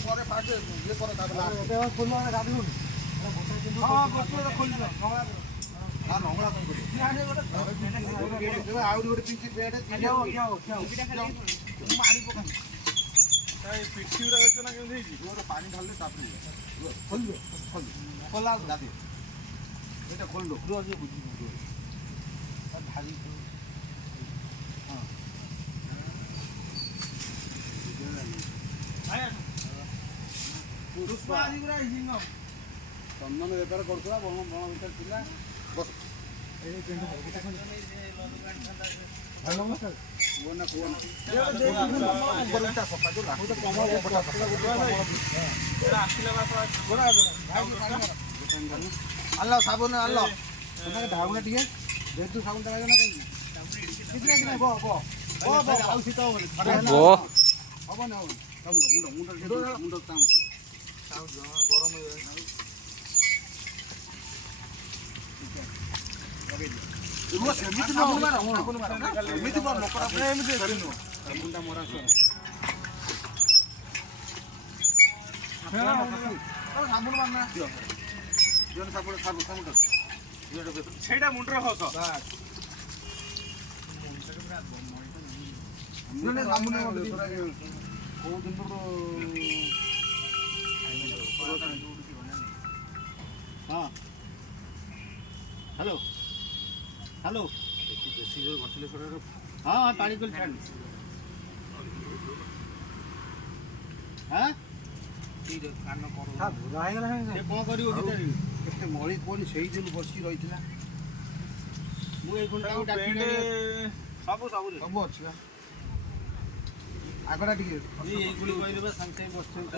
ପରେ ଫାଷ୍ଟ ଇଏ କର ତାପରେ ଖୋଲ ଗାଧୁନ ହଁ ଗୋଟିଏ ଖୋଲିଲ ନଙ୍ଗଳା ପାଇଁ କରିବ ଆହୁରି ଗୋଟେ ପିଞ୍ଚି ବେଡ୍ ମାରି ପକାନ୍ତି ପିଠି ଗୁରା ହେଇଛ ନା କେମିତି ହେଇଛି ଜୋର ପାଣି ଢାଳିଲେ ତାପରେ ଖୋଲିବ ଖୋଲା ଦାଦି ଏଇଟା ଖୋଲିଲ ବୁଝିବ ଢାଳି ଚନ୍ଦନ ବେପାର କରୁଥିଲା ବଣ ଭିତରେ ଥିଲା ବସ ଆଣିଲ ସାବୁନ ଆଣିଲ ଢାଉଣା ଟିକେ ଯେହେତୁ ସାବୁନ ଟା ନା କାହିଁକି ଆଉ ଶୀତ ହବନି ହବନି ମୁଣ୍ଡ ମୁଣ୍ଡ ଚାହୁଁଛି ଗରମ ସେମିତି ଲୋକଟା ଏମିତି ସାବୁନଟା ମରା ସାବୁନ ମାରନା ସେଇଟା ମୁଣ୍ଡରେ ହସ କୋଉ ଦିନରୁ ହଁ ହ୍ୟାଲୋ ହ୍ୟାଲୋ ବେଶୀ ଜୋର ବସିଲେ ହଁ ପାଣି କରି ଛାଡ଼ି କାନ କ'ଣ କରିବ କେତେ ମଳି କୁହନି ସେଇ ଦିନ ବସିକି ରହିଥିଲା ମୁଁ ଏଇ ଘଣ୍ଟାକୁ ଡାକିଲି ସବୁ ଅଛି ବା ଆଗଟା ଟିକେ ଏଇଭଳି କହିଲେ ବା ସାଙ୍ଗେ ସାଙ୍ଗେ ବସିଛନ୍ତି